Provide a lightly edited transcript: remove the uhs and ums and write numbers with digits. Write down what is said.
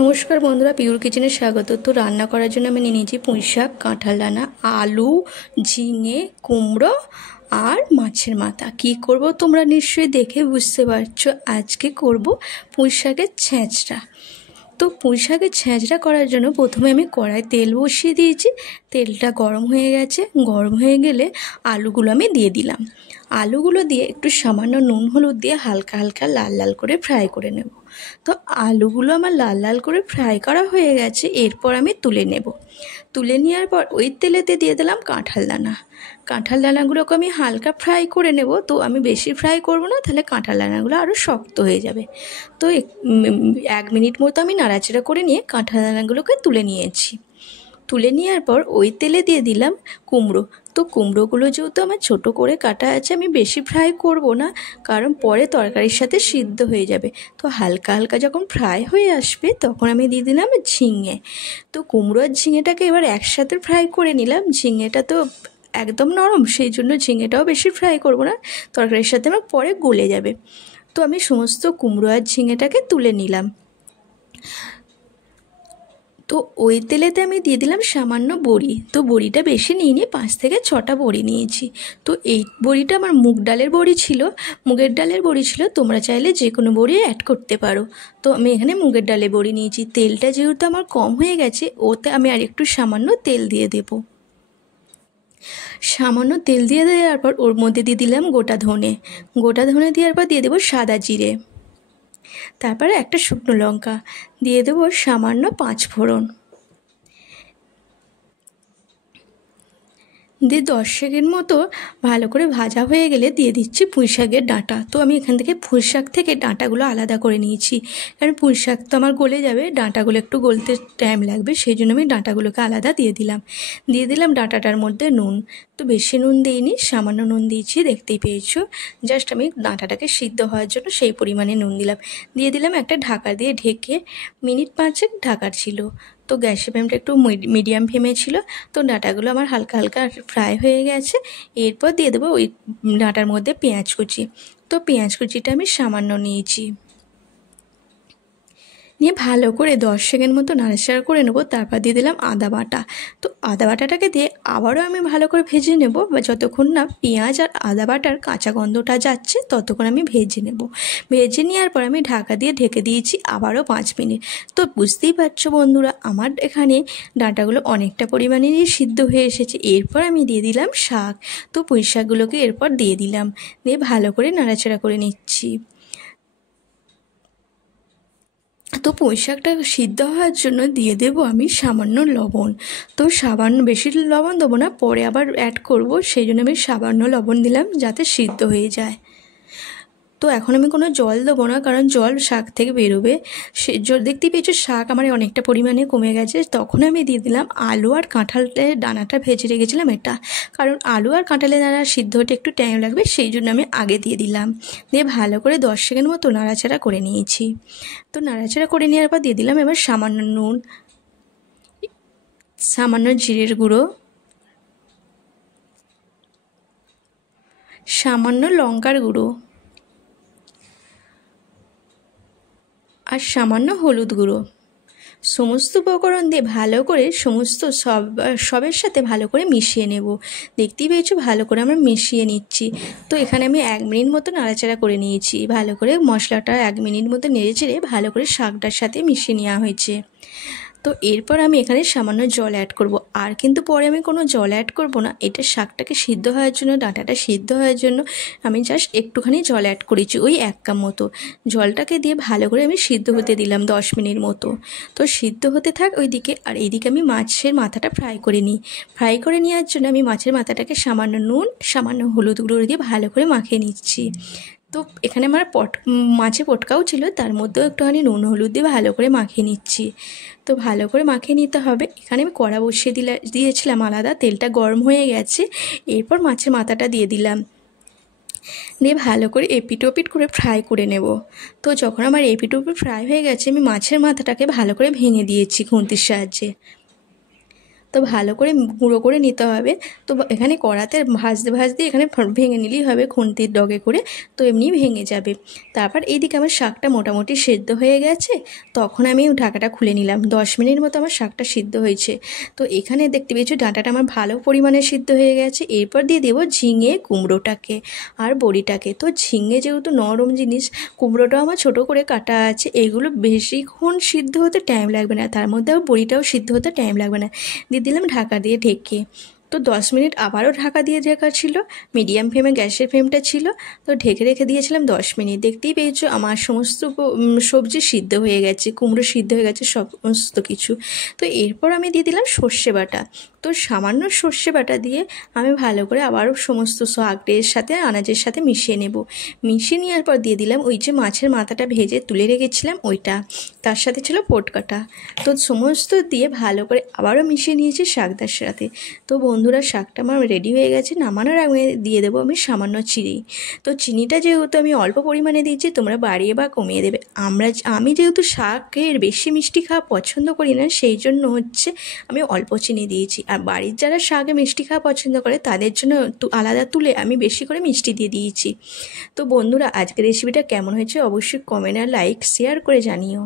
নমস্কার বন্ধুরা, পিওর কিচেনে স্বাগত। তো রান্না করার জন্য আমি নিয়ে নিয়েছি পুঁই শাক, কাঁঠাল দানা, আলু, ঝিঙে, কুমড়ো আর মাছের মাথা। কি করব তোমরা নিশ্চয়ই দেখে বুঝতে পারছো। আজকে করব পুঁই শাকের ছ্যাঁচড়া। তো পুঁই শাকের ছ্যাঁচড়া করার জন্য প্রথমে আমি কড়ায় তেল বসিয়ে দিয়েছি। তেলটা গরম হয়ে গেছে। গরম হয়ে গেলে আলুগুলো আমি দিয়ে দিলাম। আলুগুলো দিয়ে একটু সামান্য নুন হলুদ দিয়ে হালকা হালকা লাল লাল করে ফ্রাই করে নেব। তো আলুগুলো আমার লাল লাল করে ফ্রাই করা হয়ে গেছে। এরপর আমি তুলে নেব। তুলে নেওয়ার পর ওই তেলেতে দিয়ে দিলাম কাঁঠাল দানা। কাঁঠাল দানাগুলোকে আমি হালকা ফ্রাই করে নেব। তো আমি বেশি ফ্রাই করব না, তাহলে কাঁঠাল দানাগুলো আরও শক্ত হয়ে যাবে। তো 1 মিনিট মতো আমি নাড়াচাড়া করে নিয়ে কাঁঠাল দানাগুলোকে তুলে নিয়েছি। তুলে নেওয়ার পর ওই তেলে দিয়ে দিলাম কুমড়ো। তো কুমড়োগুলো যেহেতু আমার ছোটো করে কাটা আছে, আমি বেশি ফ্রাই করব না, কারণ পরে তরকারির সাথে সিদ্ধ হয়ে যাবে। তো হালকা হালকা যখন ফ্রাই হয়ে আসবে তখন আমি দিয়ে দিলাম ঝিঙে। তো কুমড়ো আর ঝিঙেটাকে এবার একসাথে ফ্রাই করে নিলাম। ঝিঙেটা তো একদম নরম, সেই জন্য ঝিঙেটাও বেশি ফ্রাই করব না, তরকারির সাথে আমার পরে গলে যাবে। তো আমি সমস্ত কুমড়ো আর ঝিঙেটাকে তুলে নিলাম। তো ওই তেলেতে আমি দিয়ে দিলাম সামান্য বড়ি। তো বড়িটা বেশি নিইনি, 5 থেকে 6টা বড়ি নিয়েছি। তো এই বড়িটা আমার মুগের ডালের বড়ি ছিল। তোমরা চাইলে যে কোনো বড়ি অ্যাড করতে পারো। তো আমি এখানে মুগের ডালের বড়ি নিয়েছি। তেলটা যেহেতু আমার কম হয়ে গেছে, ওতে আমি আর একটু সামান্য তেল দিয়ে দেবো। সামান্য তেল দিয়ে দেওয়ার পর ওর মধ্যে দিয়ে দিলাম গোটা ধনে দেওয়ার পর দিয়ে দেবো সাদা জিরে, তারপরে একটা শুকনো লঙ্কা দিয়ে দেবো, সামান্য 5 ফোড়ন দিয়ে 10 সেকেন্ড মতো ভালো করে ভাজা হয়ে গেলে দিয়ে দিচ্ছি পুঁই শাকের ডাঁটা। তো আমি এখান থেকে পুঁই শাক থেকে ডাঁটাগুলো আলাদা করে নিয়েছি, কারণ পুঁই শাক তো আমার গলে যাবে, ডাঁটাগুলো একটু গলতে টাইম লাগবে, সেই জন্য আমি ডাঁটাগুলোকে আলাদা দিয়ে দিলাম ডাঁটাটার মধ্যে নুন। তো বেশি নুন দিইনি, সামান্য নুন দিয়েছি, দেখতেই পেয়েছো। জাস্ট আমি ডাঁটাটাকে সিদ্ধ হওয়ার জন্য সেই পরিমাণে নুন দিয়ে দিলাম একটা ঢাকা দিয়ে ঢেকে। মিনিট 5 ঢাকা ছিল। তো গ্যাসের ফ্লেমটা একটু মিডিয়াম ফ্লেমে ছিল। তো ডাঁটাগুলো আমার হালকা হালকা ফ্রাই হয়ে গেছে। এরপর দিয়ে দেবো ওই ডাঁটার মধ্যে পেঁয়াজ কুচি। তো পেঁয়াজ কুচিটা আমি সামান্য নিয়েছি, নিয়ে ভালো করে 10 সেকেন্ড মতো নাড়াচাড়া করে নেবো। তারপর দিয়ে দিলাম আদা বাটা। তো আদা বাটাটাকে দিয়ে আবারও আমি ভালো করে ভেজে নেব, বা যতক্ষণ না পেঁয়াজ আর আদা বাটার কাঁচা গন্ধটা যাচ্ছে ততক্ষণ আমি ভেজে নেব। ভেজে নেওয়ার পর আমি ঢাকা দিয়ে ঢেকে দিয়েছি আবারও 5 মিনিট। তো বুঝতেই পারছো বন্ধুরা, আমার এখানে ডাঁটাগুলো অনেকটা পরিমাণেরই সিদ্ধ হয়ে এসেছে। এরপর আমি দিয়ে দিলাম শাক। তো পুঁই শাকগুলোকে এরপর দিয়ে দিলাম, দিয়ে ভালো করে নাড়াচাড়া করে নিচ্ছি। তো পুঁই শাকটা সিদ্ধ হওয়ার জন্য দিয়ে দেবো আমি সামান্য লবণ। তো সামান্য, বেশি লবণ দেবো না, পরে আবার অ্যাড করব, সেই জন্য আমি সামান্য লবণ দিলাম যাতে সিদ্ধ হয়ে যায়। তো এখন আমি কোনো জল দেবো না, কারণ জল শাক থেকে বেরোবে। দেখতেই পেয়েছো শাক আমার অনেকটা পরিমাণে কমে গেছে। তখন আমি দিয়ে দিলাম আলু আর কাঁঠালের দানাটা ভেজে রেখেছিলাম এটা, কারণ আলু আর কাঁঠালের দানা সিদ্ধ হতে একটু টাইম লাগবে, সেই জন্য আমি আগে দিয়ে দিলাম। দিয়ে ভালো করে 10 সেকেন্ড মতো নাড়াচাড়া করে নিয়েছি। তো নাড়াচাড়া করে নেওয়ার পর দিয়ে দিলাম এবার সামান্য নুন, সামান্য জিরের গুঁড়ো, সামান্য লঙ্কার গুঁড়ো আর সামান্য হলুদ গুঁড়ো। সমস্ত উপকরণ দিয়ে ভালো করে সবের সাথে ভালো করে মিশিয়ে নেব। দেখতেই পেয়েছো ভালো করে আমরা মিশিয়ে নিচ্ছি। তো এখানে আমি 1 মিনিট মতো নাড়াচাড়া করে নিয়েছি। ভালো করে মশলাটা 1 মিনিট মতো নেড়েচেড়ে ভালো করে শাকটার সাথে মিশিয়ে নেওয়া হয়েছে। তো এরপর আমি এখানে সামান্য জল অ্যাড করব, আর কিন্তু পরে আমি কোনো জল অ্যাড করব না। এটা শাকটাকে সিদ্ধ হওয়ার জন্য, ডাঁটাটা সিদ্ধ হওয়ার জন্য আমি জাস্ট একটুখানি জল অ্যাড করেছি, ওই 1 কাপ মতো। জলটাকে দিয়ে ভালো করে আমি সিদ্ধ হতে দিলাম 10 মিনিট মতো। তো সিদ্ধ হতে থাক ওইদিকে, আর এইদিকে আমি মাছের মাথাটা ফ্রাই করে নিই। ফ্রাই করে নেওয়ার জন্য আমি মাছের মাথাটাকে সামান্য নুন, সামান্য হলুদ গুঁড়ো দিয়ে ভালো করে মাখিয়ে নিচ্ছি। তো এখানে আমার মাছে পটকাও ছিল, তার মধ্যেও একটুখানি নুন হলুদ দিয়ে ভালো করে মাখিয়ে নিচ্ছি। তো ভালো করে মাখিয়ে নিতে হবে। এখানে আমি কড়া বসিয়ে দিয়েছিলাম আলাদা, তেলটা গরম হয়ে গেছে। এরপর মাছের মাথাটা দিয়ে দিলাম, দিয়ে ভালো করে এপিট ওপিট করে ফ্রাই করে নেব। তো যখন আমার এপিট ওপিট ফ্রাই হয়ে গেছে, আমি মাছের মাথাটাকে ভালো করে ভেঙে দিয়েছি খুন্তির সাহায্যে। তো ভালো করে গুঁড়ো করে নিতে হবে। তো এখানে কড়াতে ভাজতে ভাজতে এখানে ভেঙে নিলেই হবে খুন্তির ডগে করে, তো এমনি ভেঙে যাবে। তারপর এইদিকে আমার শাকটা মোটামুটি সেদ্ধ হয়ে গেছে, তখন আমি ঢাকাটা খুলে নিলাম। 10 মিনিট মতো আমার শাকটা সিদ্ধ হয়েছে। তো এখানে দেখতে পেয়েছো ডাঁটাটা আমার ভালো পরিমাণে সিদ্ধ হয়ে গেছে। এরপর দিয়ে দেবো ঝিঙে, কুমড়োটাকে আর বড়িটাকে। তো ঝিঙে যেহেতু নরম জিনিস, কুমড়োটাও আমার ছোটো করে কাটা আছে, এগুলো বেশিক্ষণ সিদ্ধ হতে টাইম লাগবে না, তার মধ্যে আবার বড়িটাও সিদ্ধ হতে টাইম লাগবে না। দিয়ে দিলাম ঢাকা দিয়ে ঢেকে। তো 10 মিনিট আবারও ঢাকা দিয়ে ঢাকা ছিল, মিডিয়াম ফ্লেমে গ্যাসের ফ্লেমটা ছিল। তো ঢেকে রেখে দিয়েছিলাম 10 মিনিট। দেখতেই পেয়েছো আমার সমস্ত সবজি সিদ্ধ হয়ে গেছে, কুমড়ো সিদ্ধ হয়ে গেছে, সমস্ত কিছু। তো এরপর আমি দিয়ে দিলাম সর্ষে বাটা। তো সামান্য সর্ষে বাটা দিয়ে আমি ভালো করে আবারও সমস্ত শাকের সাথে আনাজের সাথে মিশিয়ে নেব। মিশিয়ে নেওয়ার পর দিয়ে দিলাম ওই যে মাছের মাথাটা ভেজে তুলে রেখেছিলাম ওইটা, তার সাথে ছিল পটকাটা। তো সমস্ত দিয়ে ভালো করে আবারও মিশিয়ে নিয়েছি শাকটার সাথে। তো বন্ধুরা, শাকটা আমার রেডি হয়ে গেছে। নামানোর আগে দিয়ে দেবো আমি সামান্য চিনি। তো চিনিটা যেহেতু আমি অল্প পরিমাণে দিয়েছি, তোমরা বাড়িয়ে বা কমিয়ে দেবে। আমি যেহেতু শাকের বেশি মিষ্টি খাওয়া পছন্দ করি না, সেই জন্য হচ্ছে আমি অল্প চিনি দিয়েছি। আর বাড়ির যারা শাকে মিষ্টি খাওয়া পছন্দ করে তাদের জন্য আলাদা তুলে আমি বেশি করে মিষ্টি দিয়ে দিয়েছি। তো বন্ধুরা, আজকের রেসিপিটা কেমন হয়েছে অবশ্যই কমেন্ট আর লাইক শেয়ার করে জানিও।